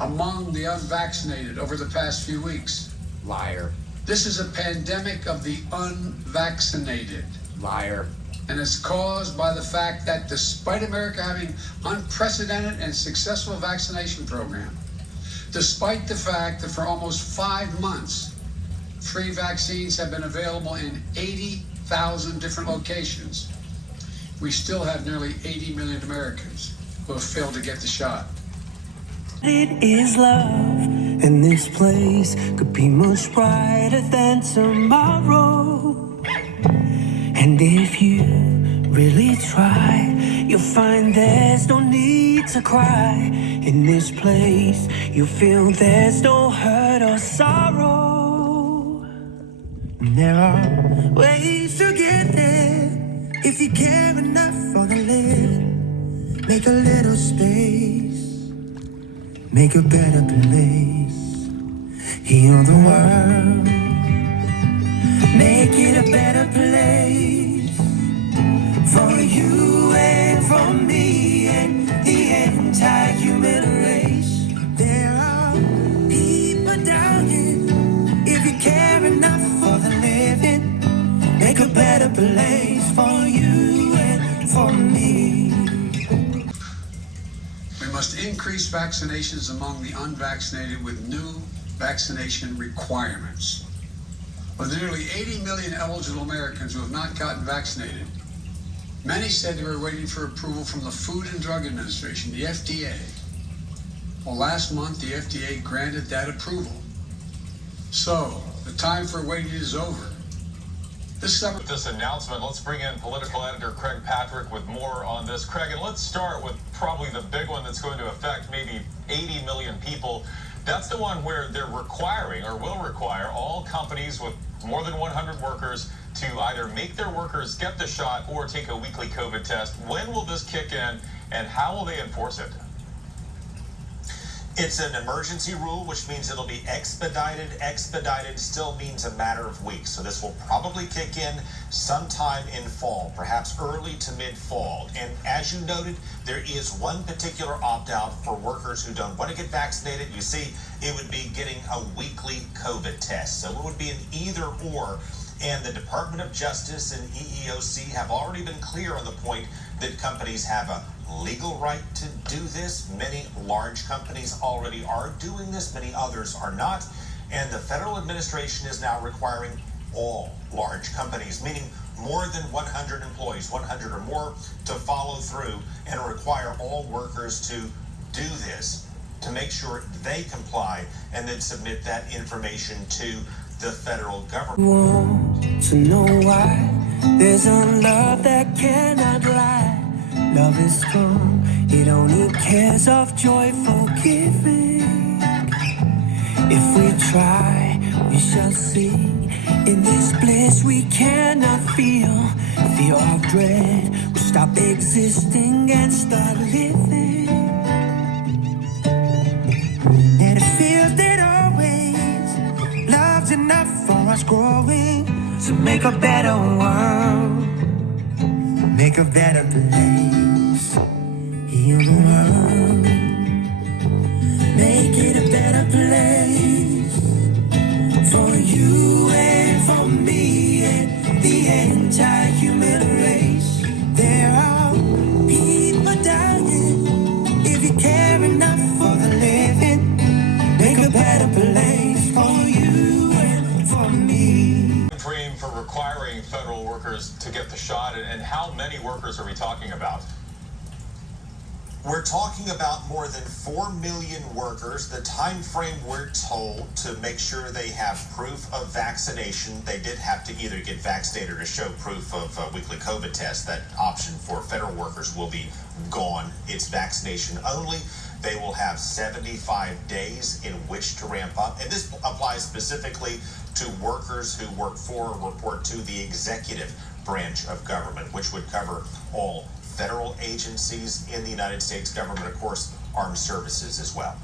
among the unvaccinated over the past few weeks. Liar. This is a pandemic of the unvaccinated. Liar. And it's caused by the fact that despite America having unprecedented and successful vaccination program, despite the fact that for almost 5 months, free vaccines have been available in 80,000 different locations, we still have nearly 80 million Americans who have failed to get the shot. It is love, and this place could be much brighter than tomorrow. And if you really try, you'll find there's no need to cry. In this place, you feel there's no hurt or sorrow. And there are ways to get there if you care enough for the living. Make a little space. Make a better place. Heal the world. Make it a better place. For you and for me and the entire human race. There are people dying. If you care enough for the living, make a better place for you and for me. We must increase vaccinations among the unvaccinated with new vaccination requirements. Of the nearly 80 million eligible Americans who have not gotten vaccinated, many said they were waiting for approval from the Food and Drug Administration, the FDA. Well, last month, the FDA granted that approval. So, the time for waiting is over. With this announcement, let's bring in political editor Craig Patrick with more on this. Craig, and let's start with probably the big one that's going to affect maybe 80 million people. That's the one where they're requiring or will require all companies with more than 100 workers to either make their workers get the shot or take a weekly COVID test. When will this kick in and how will they enforce it? It's an emergency rule, which means it'll be expedited. Expedited still means a matter of weeks. So this will probably kick in sometime in fall, perhaps early to mid-fall. And as you noted, there is one particular opt-out for workers who don't want to get vaccinated. You see, it would be getting a weekly COVID test. So it would be an either or. And the Department of Justice and EEOC have already been clear on the point that companies have a legal right to do this. Many large companies already are doing this. Many others are not. And the federal administration is now requiring all large companies, meaning more than 100 employees, 100 or more, to follow through and require all workers to do this, to make sure they comply and then submit that information to the federal government. Want to know why there's a love that cannot lie. Love is strong, it only cares of joyful giving. If we try, we shall see. In this bliss we cannot feel. Fear of dread will stop existing and start living. And it feels that always love's enough for us growing. To make a better world, make a better place. Heal the world, make it a better place. For you and for me and the entire human race. There are people dying. If you care enough for the living, make a better place for you and for me. Frame for requiring federal workers to get the shot, and how many workers are we talking about? We're talking about more than 4 million workers. The time frame, we're told, to make sure they have proof of vaccination. They did have to either get vaccinated or show proof of a weekly COVID test. That option for federal workers will be gone. It's vaccination only. They will have 75 days in which to ramp up. And this applies specifically to workers who work for or report to the executive branch of government, which would cover all federal agencies in the United States government, of course, armed services as well.